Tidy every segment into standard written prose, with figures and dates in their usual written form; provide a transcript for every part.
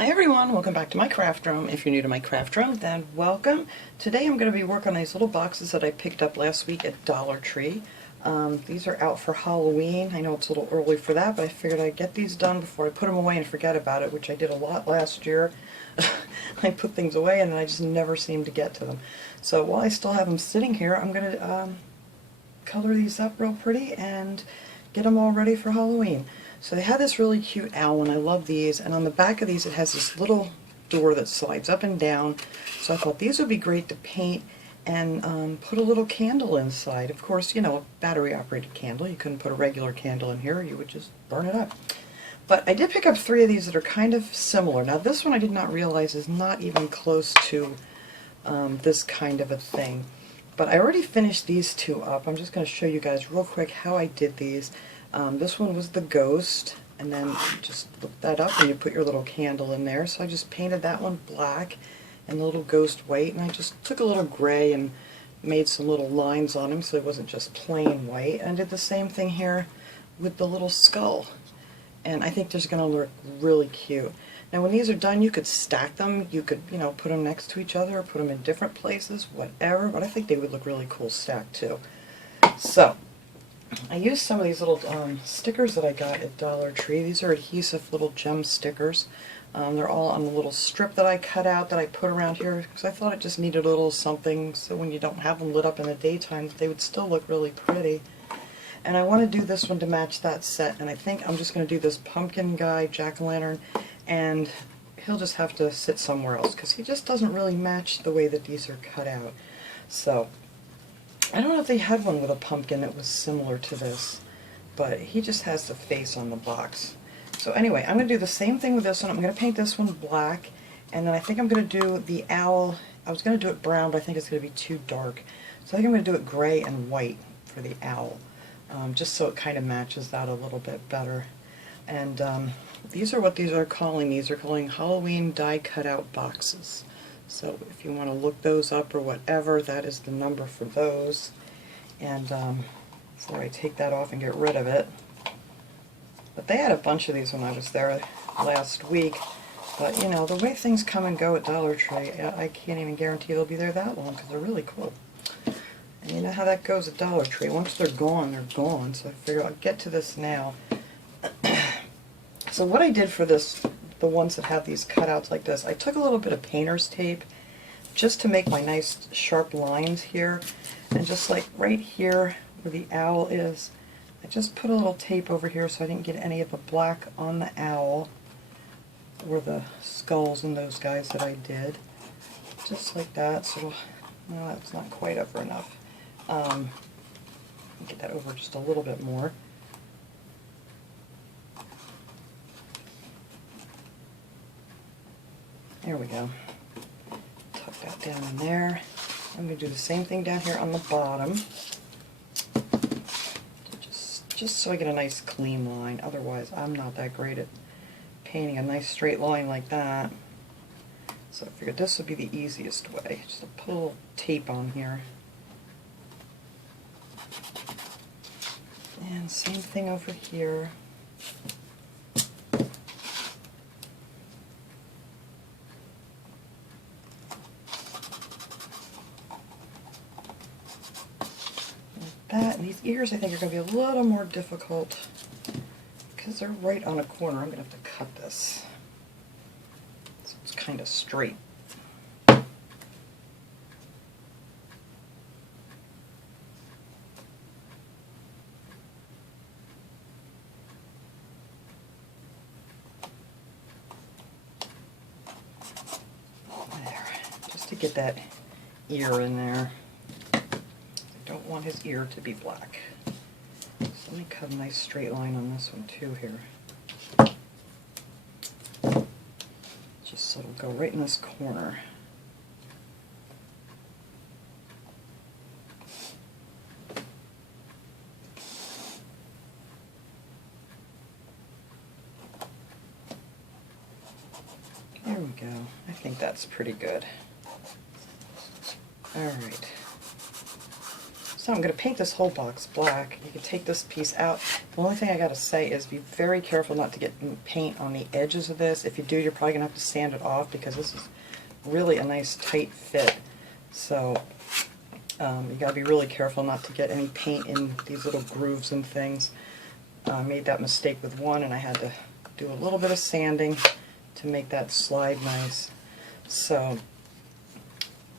Hi everyone, welcome back to my craft room. If you're new to my craft room, then welcome. Today I'm going to be working on these little boxes that I picked up last week at Dollar Tree. These are out for Halloween. I know it's a little early for that, but I figured I'd get these done before I put them away and forget about it, which I did a lot last year. I put things away and I just never seem to get to them. So while I still have them sitting here, I'm going to color these up real pretty and get them all ready for Halloween. So they have this really cute owl, and I love these, and on the back of these it has this little door that slides up and down, so I thought these would be great to paint and put a little candle inside. Of course, you know, a battery operated candle. You couldn't put a regular candle in here, you would just burn it up. But I did pick up 3 of these that are kind of similar. Now this one I did not realize is not even close to this kind of a thing. But I already finished these 2 up. I'm just going to show you guys real quick how I did these. This one was the ghost, and then you just lift that up and you put your little candle in there. So I just painted that one black and the little ghost white, and I just took a little gray and made some little lines on him so it wasn't just plain white. And I did the same thing here with the little skull, and I think they're going to look really cute. Now when these are done, you could stack them. You could, you know, put them next to each other or put them in different places, whatever, but I think they would look really cool stacked too. So I used some of these little stickers that I got at Dollar Tree. These are adhesive little gem stickers. They're all on the little strip that I cut out that I put around here because I thought it just needed a little something so when you don't have them lit up in the daytime they would still look really pretty. And I want to do this one to match that set, and I think I'm just going to do this pumpkin guy, jack-o'-lantern, and he'll just have to sit somewhere else because he just doesn't really match the way that these are cut out. So I don't know if they had one with a pumpkin that was similar to this, but he just has the face on the box. So anyway, I'm going to do the same thing with this one. I'm going to paint this one black, and then I think I'm going to do the owl. I was going to do it brown, but I think it's going to be too dark. So I think I'm going to do it gray and white for the owl, just so it kind of matches that a little bit better. And these are what these are calling. These are calling Halloween die cutout boxes. So if you want to look those up or whatever, that is the number for those. And before I take that off and get rid of it. But they had a bunch of these when I was there last week. But you know, the way things come and go at Dollar Tree, I can't even guarantee they'll be there that long because they're really cool. And you know how that goes at Dollar Tree. Once they're gone, they're gone. So I figure I'll get to this now. So what I did for this, the ones that have these cutouts like this, I took a little bit of painter's tape just to make my nice sharp lines here, and just like right here where the owl is, I just put a little tape over here so I didn't get any of the black on the owl or the skulls and those guys that I did, just like that. So no, that's not quite over enough. Get that over just a little bit more. There we go. Tuck that down in there. I'm going to do the same thing down here on the bottom. Just so I get a nice clean line. Otherwise, I'm not that great at painting a nice straight line like that. So I figured this would be the easiest way. Just to put a little tape on here. And same thing over here. That, and these ears I think are going to be a little more difficult because they're right on a corner. I'm going to have to cut this so it's kind of straight. Like there, just to get that ear in there. Don't want his ear to be black. So let me cut a nice straight line on this one too here. Just so it'll go right in this corner. There we go. I think that's pretty good. Alright. So I'm going to paint this whole box black. You can take this piece out. The only thing I got to say is be very careful not to get paint on the edges of this. If you do, you're probably going to have to sand it off because this is really a nice tight fit. So you got to be really careful not to get any paint in these little grooves and things. I made that mistake with one and I had to do a little bit of sanding to make that slide nice. So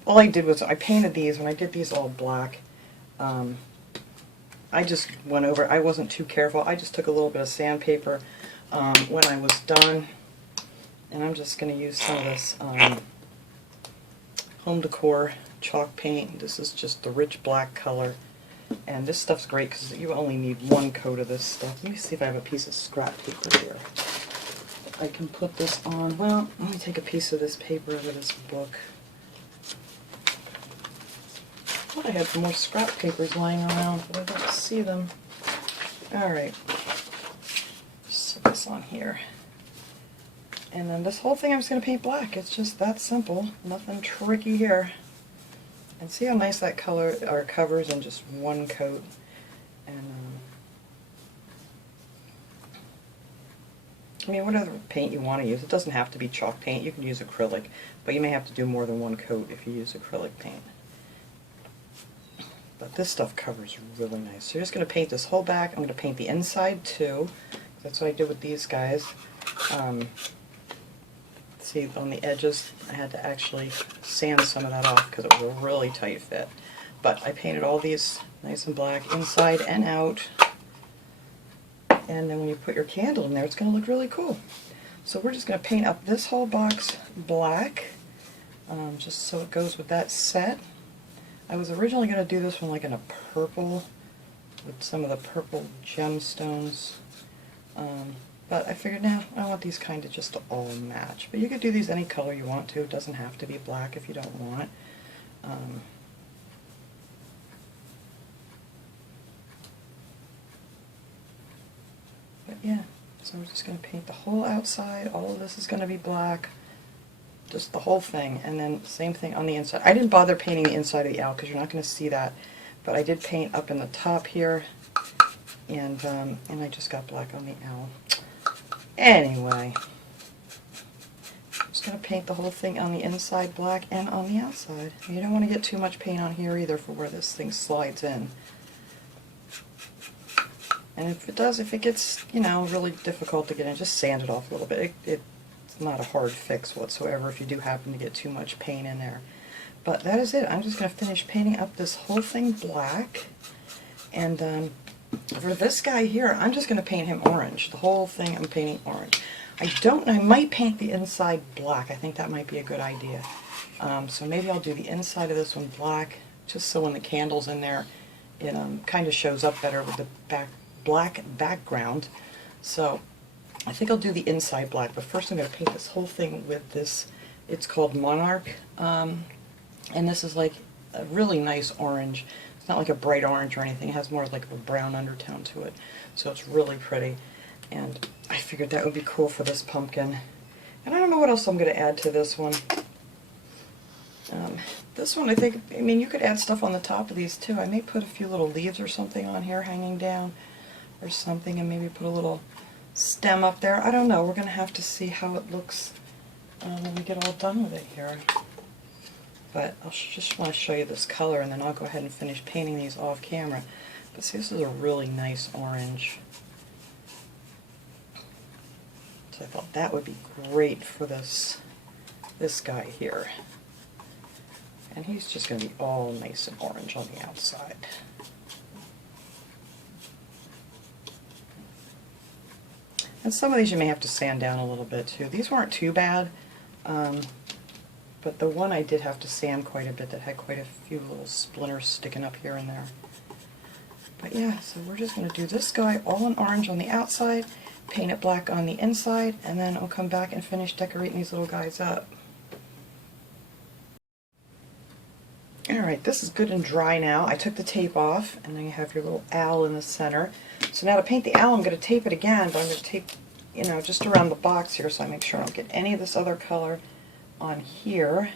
all I did was I painted these. When I did these all black, I just went over, I wasn't too careful, I just took a little bit of sandpaper when I was done, and I'm just going to use some of this Home Decor chalk paint. This is just the rich black color, and this stuff's great because you only need one coat of this stuff. Let me see if I have a piece of scrap paper here. I can put this on. Well, let me take a piece of this paper out of this book. I thought I had some more scrap papers lying around, but I don't see them. Alright, set this on here. And then this whole thing I'm just going to paint black. It's just that simple. Nothing tricky here. And see how nice that color or covers in just one coat. And I mean, whatever paint you want to use. It doesn't have to be chalk paint. You can use acrylic, but you may have to do more than one coat if you use acrylic paint. But this stuff covers really nice. So you're just going to paint this whole back. I'm going to paint the inside too. That's what I did with these guys. See, on the edges, I had to actually sand some of that off because it was a really tight fit. But I painted all these nice and black inside and out. And then when you put your candle in there, it's going to look really cool. So we're just going to paint up this whole box black, just so it goes with that set. I was originally going to do this one like in a purple, with some of the purple gemstones, but I figured, nah, I want these kind of just to all match. But you could do these any color you want to. It doesn't have to be black if you don't want. But yeah, so we're just going to paint the whole outside. All of this is going to be black. Just the whole thing, and then same thing on the inside. I didn't bother painting the inside of the owl because you're not going to see that, but I did paint up in the top here, and I just got black on the owl. Anyway, I'm just going to paint the whole thing on the inside black and on the outside. You don't want to get too much paint on here either for where this thing slides in. And if it gets, you know, really difficult to get in, just sand it off a little bit. It's not a hard fix whatsoever if you do happen to get too much paint in there. But that is it. I'm just going to finish painting up this whole thing black. And for this guy here, I'm just going to paint him orange. The whole thing I'm painting orange. I might paint the inside black. I think that might be a good idea. So maybe I'll do the inside of this one black, just so when the candle's in there, it kind of shows up better with the black background. So I think I'll do the inside black, but first I'm going to paint this whole thing with this. It's called Monarch, and this is like a really nice orange. It's not like a bright orange or anything. It has more like a brown undertone to it, so it's really pretty. And I figured that would be cool for this pumpkin. And I don't know what else I'm going to add to this one. This one, I mean, you could add stuff on the top of these too. I may put a few little leaves or something on here hanging down or something, and maybe put a little stem up there. I don't know. We're going to have to see how it looks when we get all done with it here. But I just want to show you this color, and then I'll go ahead and finish painting these off camera. But see, this is a really nice orange. So I thought that would be great for this guy here. And he's just going to be all nice and orange on the outside. And some of these you may have to sand down a little bit too. These weren't too bad, but the one I did have to sand quite a bit that had quite a few little splinters sticking up here and there. But yeah, so we're just going to do this guy all in orange on the outside, paint it black on the inside, and then I'll come back and finish decorating these little guys up. Alright, this is good and dry now. I took the tape off, and then you have your little owl in the center. So now to paint the owl, I'm going to tape it again, but I'm going to tape, you know, just around the box here so I make sure I don't get any of this other color on here.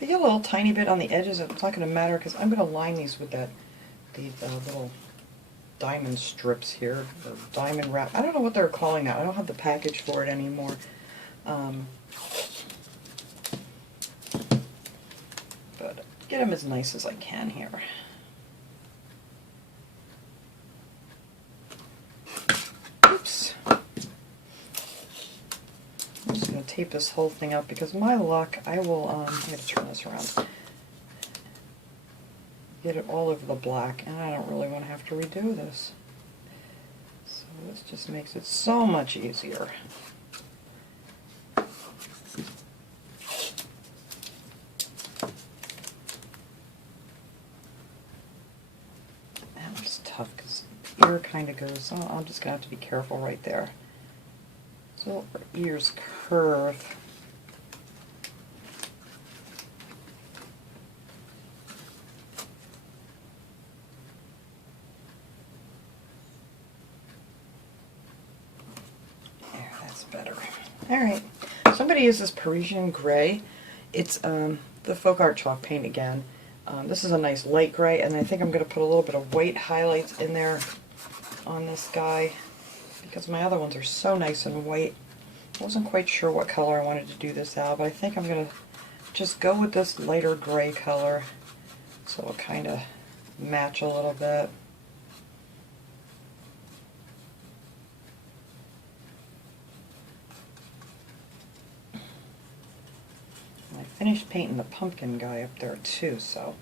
If you get a little tiny bit on the edges, it's not going to matter because I'm going to line these with these little diamond strips here, or diamond wrap. I don't know what they're calling that. I don't have the package for it anymore. But get them as nice as I can here. Oops. I'm just going to tape this whole thing up because my luck, I will, I'm going to turn this around. Get it all over the black, and I don't really want to have to redo this. So this just makes it so much easier. That was tough because the ear kind of goes, oh, I'm just going to have to be careful right there. So our ears curve. There, that's better. Alright, so I'm going to use this Parisian gray. It's the folk art chalk paint again. This is a nice light gray, and I think I'm going to put a little bit of white highlights in there on this guy because my other ones are so nice and white. I wasn't quite sure what color I wanted to do this out, but I think I'm going to just go with this lighter gray color so it'll kind of match a little bit. And I finished painting the pumpkin guy up there too, so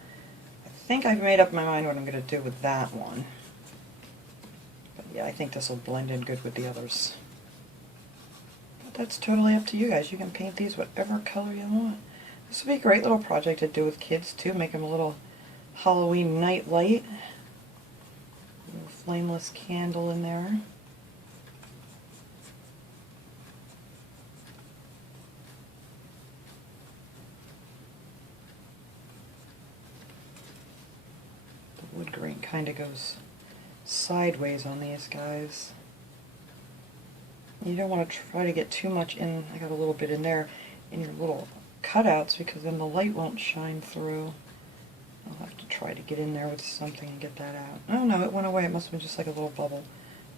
I think I've made up my mind what I'm going to do with that one. But yeah, I think this will blend in good with the others. But that's totally up to you guys. You can paint these whatever color you want. This would be a great little project to do with kids too. Make them a little Halloween night light. A little flameless candle in there. The wood grain kind of goes sideways on these guys. You don't want to try to get too much in. I got a little bit in there in your little cutouts because then the light won't shine through. I'll have to try to get in there with something and get that out. Oh no, it went away. It must have been just like a little bubble.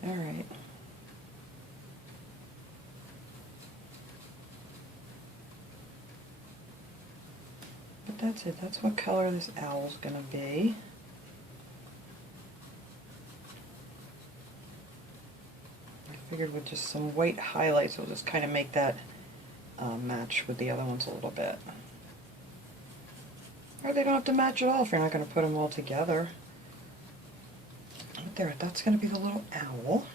Alright. But that's it. That's what color this owl's going to be. Figured with just some white highlights, we'll just kind of make that match with the other ones a little bit. Or they don't have to match at all if you're not going to put them all together. There, that's going to be the little owl.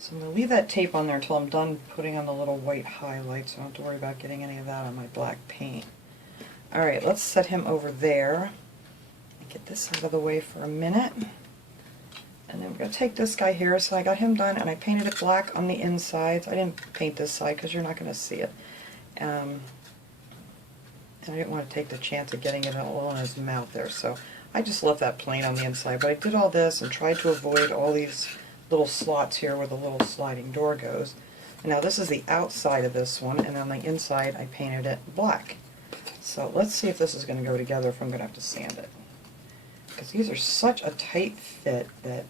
So I'm going to leave that tape on there until I'm done putting on the little white highlights, so I don't have to worry about getting any of that on my black paint. Alright, let's set him over there and get this out of the way for a minute. And then we're going to take this guy here, so I got him done, and I painted it black on the insides. I didn't paint this side because you're not going to see it. And I didn't want to take the chance of getting it all in his mouth there, so I just left that plain on the inside. But I did all this and tried to avoid all these little slots here where the little sliding door goes. And now this is the outside of this one, and on the inside I painted it black. So let's see if this is going to go together, if I'm going to have to sand it. Because these are such a tight fit that,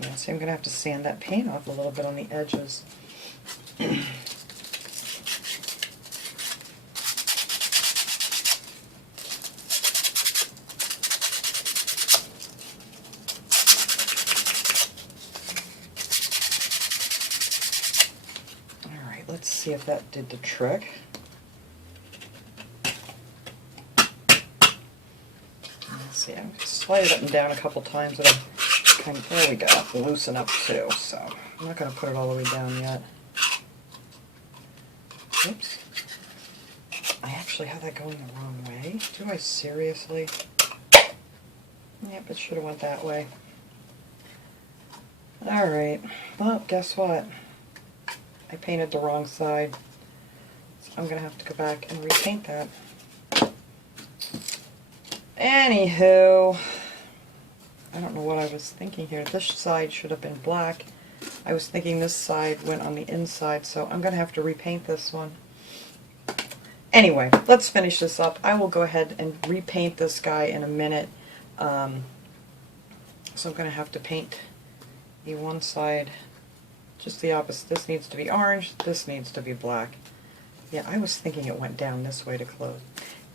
yeah, so I'm going to have to sand that paint off a little bit on the edges. Alright, let's see if that did the trick. See, I'm going to slide it up and down a couple times, but I'm kind of, there we go, loosen up too, so I'm not going to put it all the way down yet. Oops. I actually have that going the wrong way. Do I seriously? Yep, it should have went that way. Alright, well, guess what? I painted the wrong side, so I'm going to have to go back and repaint that. Anywho, I don't know what I was thinking here. This side should have been black. I was thinking this side went on the inside, so I'm going to have to repaint this one. Anyway, let's finish this up. I will go ahead and repaint this guy in a minute. So I'm going to have to paint the one side just the opposite. This needs to be orange, this needs to be black. Yeah, I was thinking it went down this way to close.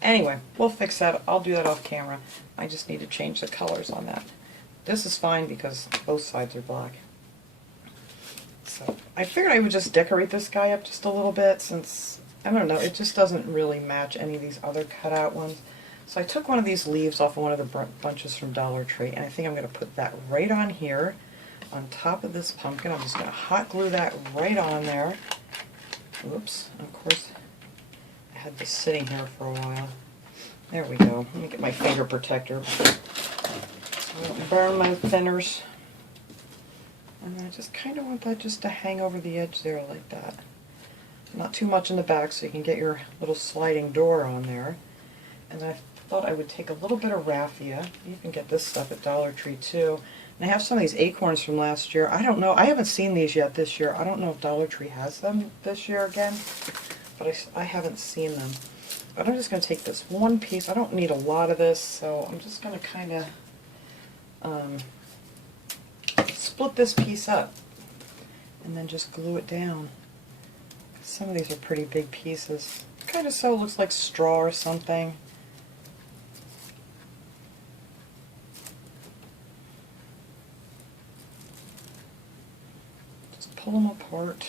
Anyway, we'll fix that. I'll do that off camera. I just need to change the colors on that. This is fine because both sides are black. So I figured I would just decorate this guy up just a little bit since, I don't know, it just doesn't really match any of these other cutout ones. So I took one of these leaves off of one of the bunches from Dollar Tree, and I think I'm going to put that right on here, on top of this pumpkin. I'm just going to hot glue that right on there. Oops, and of course I had this sitting here for a while. There we go. Let me get my finger protector so I don't burn my thinners. And I just kind of want that just to hang over the edge there like that. Not too much in the back so you can get your little sliding door on there. And I thought I would take a little bit of raffia. You can get this stuff at Dollar Tree too. And I have some of these acorns from last year. I don't know. I haven't seen these yet this year. I don't know if Dollar Tree has them this year again. But I haven't seen them. But I'm just going to take this one piece. I don't need a lot of this, so I'm just going to kind of split this piece up and then just glue it down. Some of these are pretty big pieces. Kind of so it looks like straw or something. Just pull them apart.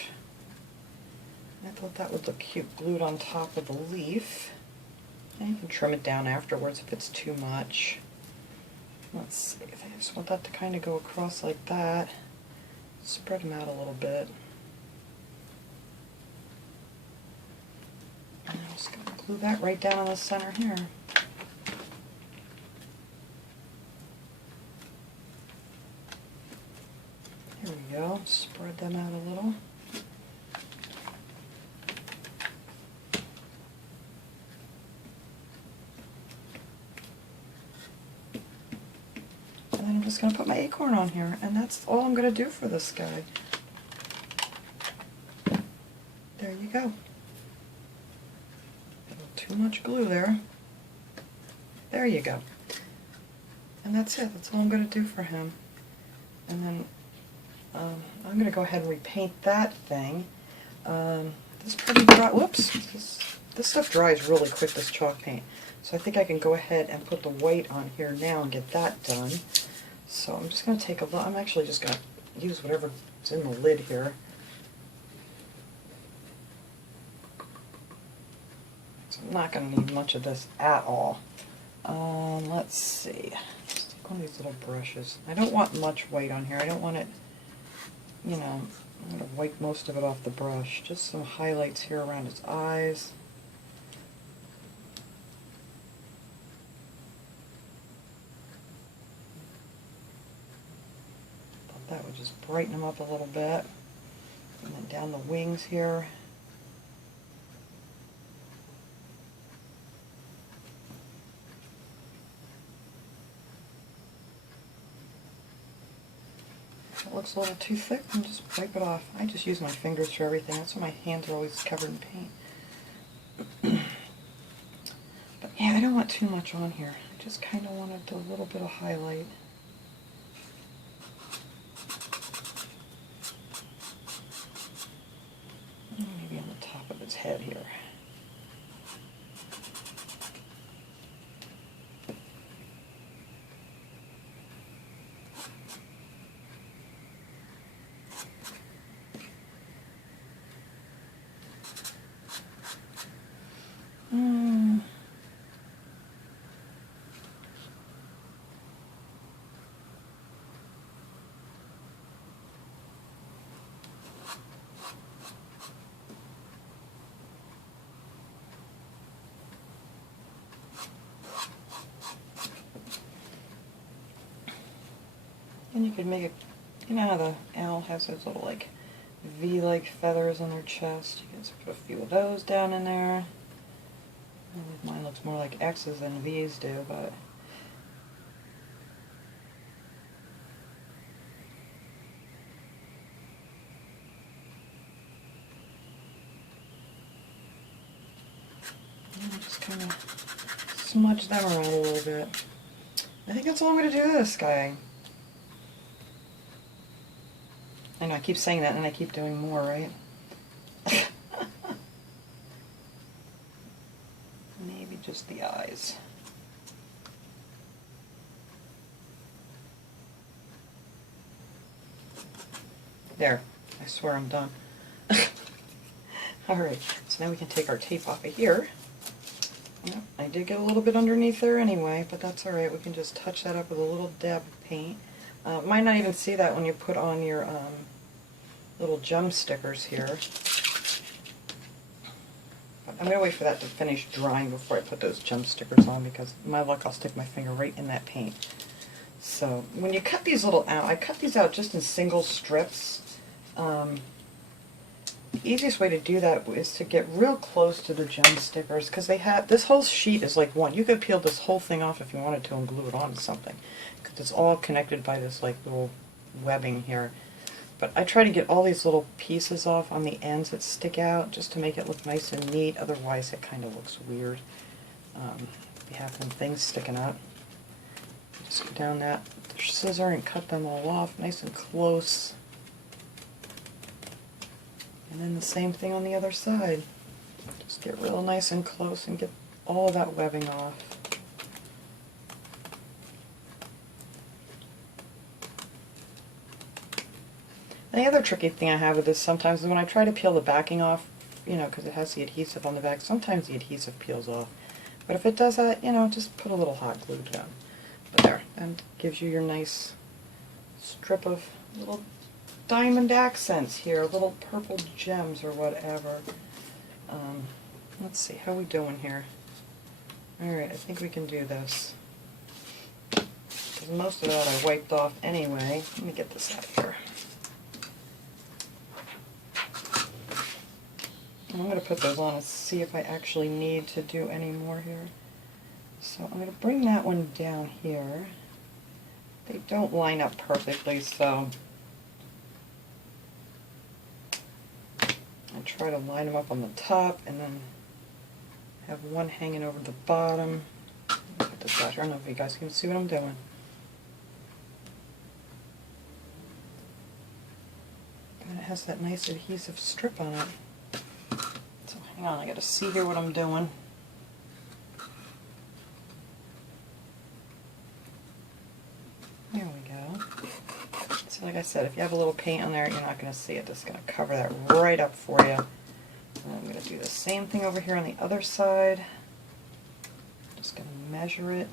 I thought that would look cute glued on top of the leaf. And you can trim it down afterwards if it's too much. Let's see, I just want that to kind of go across like that. Spread them out a little bit. And I'm just going to glue that right down in the center here. There we go. Spread them out a little. And then I'm just going to put my acorn on here, and that's all I'm going to do for this guy. There you go. Too much glue there. There you go. And that's it. That's all I'm going to do for him. And then I'm going to go ahead and repaint that thing. This pretty dry. Whoops. This stuff dries really quick, this chalk paint. So I think I can go ahead and put the white on here now and get that done. So I'm just going to take a look. I'm actually just going to use whatever's in the lid here. So I'm not going to need much of this at all. Let's see. Let's take one of these little brushes. I don't want much white on here. I don't want it, you know, I'm going to wipe most of it off the brush. Just some highlights here around its eyes. That would just brighten them up a little bit. And then down the wings here. If it looks a little too thick, then just wipe it off. I just use my fingers for everything. That's why my hands are always covered in paint. But yeah, I don't want too much on here. I just kind of wanted a little bit of highlight. Maybe on the top of its head here. And you could make it, you know how the owl has those little like V-like feathers on their chest? You can just put a few of those down in there. Mine looks more like X's than V's do, but And just kind of smudge them around a little bit. I think that's all I'm going to do to this guy. I know I keep saying that and I keep doing more, right? Maybe just the eyes. There. I swear I'm done. Alright, so now we can take our tape off of here. Yep, I did get a little bit underneath there anyway, but that's alright. We can just touch that up with a little dab of paint. Might not even see that when you put on your little gem stickers here. But I'm going to wait for that to finish drying before I put those gem stickers on, because my luck, I'll stick my finger right in that paint. So when you cut these little out, I cut these out just in single strips. The easiest way to do that is to get real close to the gem stickers, because they have, this whole sheet is like one. You could peel this whole thing off if you wanted to and glue it onto something, because it's all connected by this like little webbing here. But I try to get all these little pieces off on the ends that stick out, just to make it look nice and neat. Otherwise it kind of looks weird. If you have them things sticking up. Just go down that scissor and cut them all off nice and close. And then the same thing on the other side. Just get real nice and close and get all of that webbing off. And the other tricky thing I have with this sometimes is when I try to peel the backing off, you know, because it has the adhesive on the back, sometimes the adhesive peels off. But if it does that, you know, just put a little hot glue down. But there, and gives you your nice strip of little diamond accents here, little purple gems or whatever. Let's see, how are we doing here? Alright, I think we can do this. Because most of that I wiped off anyway. Let me get this out of here. I'm going to put those on and see if I actually need to do any more here. So I'm going to bring that one down here. They don't line up perfectly, so I try to line them up on the top and then have one hanging over the bottom. Put this out here. I don't know if you guys can see what I'm doing. And it has that nice adhesive strip on it. So hang on, I got to see here what I'm doing. There we go. So like I said, if you have a little paint on there, you're not going to see it. It's going to cover that right up for you. And I'm going to do the same thing over here on the other side. Just going to measure it.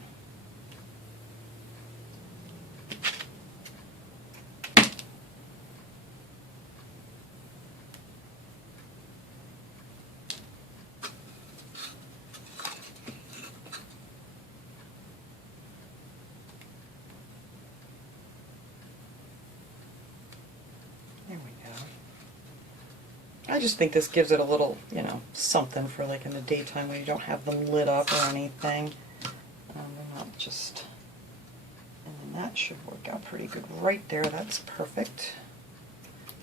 I just think this gives it a little, you know, something for like in the daytime when you don't have them lit up or anything. They're not just, and then that should work out pretty good right there. That's perfect.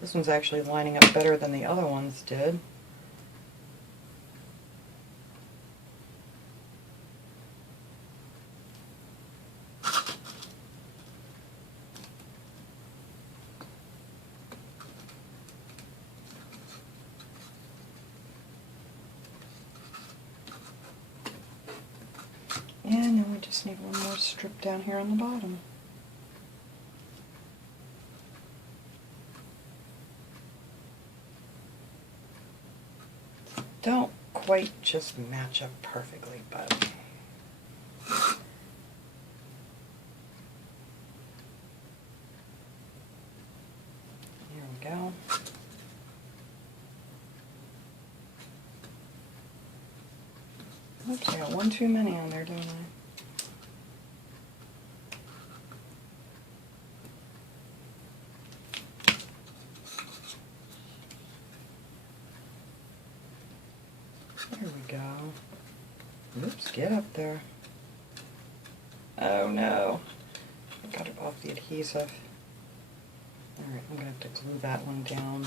This one's actually lining up better than the other ones did. And then we just need one more strip down here on the bottom. Don't quite just match up perfectly, but here we go. Oops, I got one too many on there, don't I? There we go. Oops, get up there. Oh no. I got it off the adhesive. Alright, I'm going to have to glue that one down.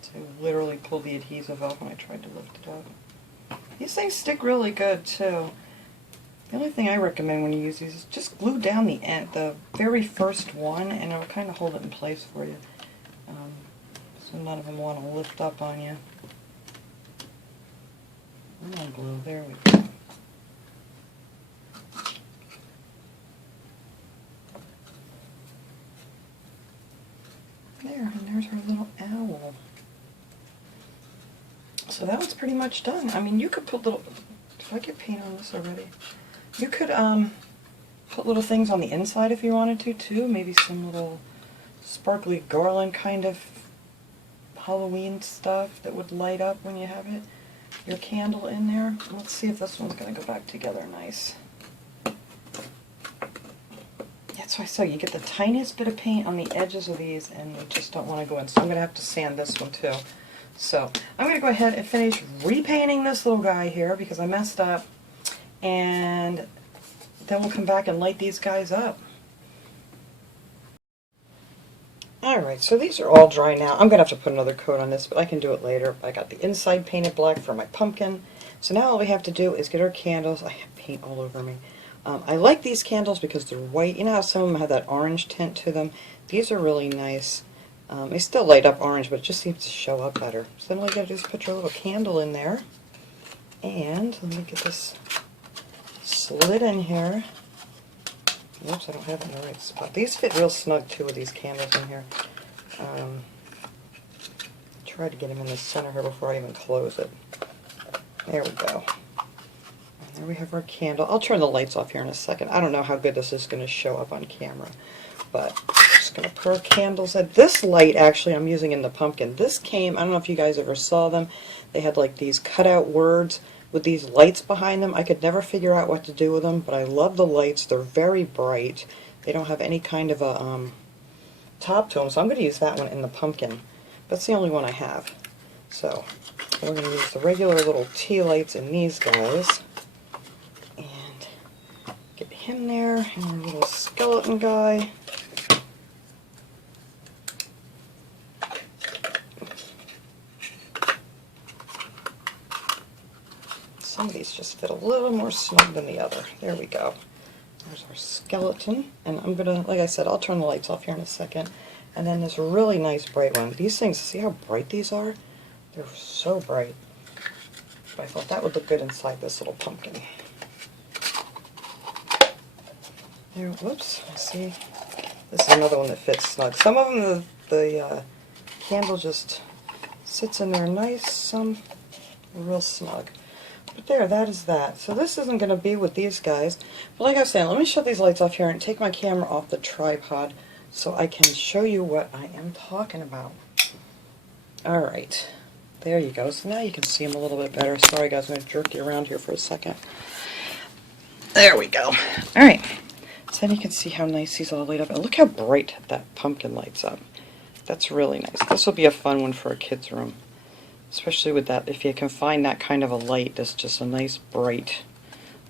So I literally pulled the adhesive off when I tried to lift it up. These things stick really good too. The only thing I recommend when you use these is just glue down the end, the very first one, and it'll kind of hold it in place for you. So none of them want to lift up on you. More glue, there we go. There, and there's our little owl. So that one's pretty much done. I mean, you could put little... Did I get paint on this already? You could put little things on the inside if you wanted to, too. Maybe some little sparkly garland kind of Halloween stuff that would light up when you have your candle in there. Let's see if this one's going to go back together nice. That's why I said you get the tiniest bit of paint on the edges of these and you just don't want to go in. So I'm going to have to sand this one too. So I'm going to go ahead and finish repainting this little guy here because I messed up. And then we'll come back and light these guys up. Alright, so these are all dry now. I'm going to have to put another coat on this, but I can do it later. I got the inside painted black for my pumpkin. So now all we have to do is get our candles. I have paint all over me. I like these candles because they're white. You know how some of them have that orange tint to them? These are really nice. They still light up orange, but it just seems to show up better. So then all you got to do is put your little candle in there. And let me get this slid in here. Oops, I don't have it in the right spot. These fit real snug too with these candles in here. Try to get them in the center here before I even close it. There we go. And there we have our candle. I'll turn the lights off here in a second. I don't know how good this is going to show up on camera, but I'm just going to put our candles in. This light actually I'm using in the pumpkin. This came, I don't know if you guys ever saw them. They had like these cutout words with these lights behind them. I could never figure out what to do with them, but I love the lights. They're very bright. They don't have any kind of a top to them, so I'm going to use that one in the pumpkin. That's the only one I have. So we're going to use the regular little tea lights in these guys. And get him there, and our little skeleton guy. Some of these just fit a little more snug than the other. There we go. There's our skeleton. And I'm going to, like I said, I'll turn the lights off here in a second. And then this really nice bright one. These things, see how bright these are? They're so bright. But I thought that would look good inside this little pumpkin. There, whoops, see? This is another one that fits snug. Some of them, the candle just sits in there nice, some real snug. But there, that is that. So this isn't going to be with these guys. But like I was saying, let me shut these lights off here and take my camera off the tripod so I can show you what I am talking about. Alright, there you go. So now you can see them a little bit better. Sorry guys, I'm going to jerk you around here for a second. There we go. Alright, so then you can see how nice these all light up. And look how bright that pumpkin lights up. That's really nice. This will be a fun one for a kid's room. Especially with that, if you can find that kind of a light, that's just a nice bright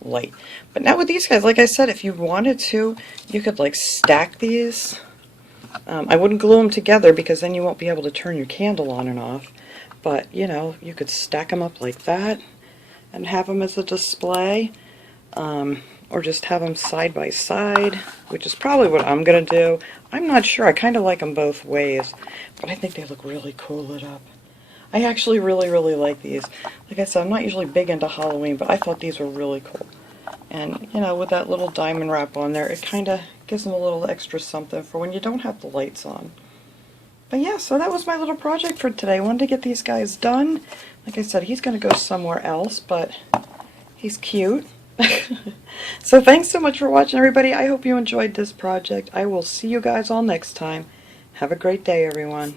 light. But now with these guys, like I said, if you wanted to, you could like stack these. I wouldn't glue them together because then you won't be able to turn your candle on and off. But, you know, you could stack them up like that and have them as a display. Or just have them side by side, which is probably what I'm going to do. I'm not sure. I kind of like them both ways, but I think they look really cool lit up. I actually really, really like these. Like I said, I'm not usually big into Halloween, but I thought these were really cool. And, you know, with that little diamond wrap on there, it kind of gives them a little extra something for when you don't have the lights on. But yeah, so that was my little project for today. I wanted to get these guys done. Like I said, he's going to go somewhere else, but he's cute. So thanks so much for watching, everybody. I hope you enjoyed this project. I will see you guys all next time. Have a great day, everyone.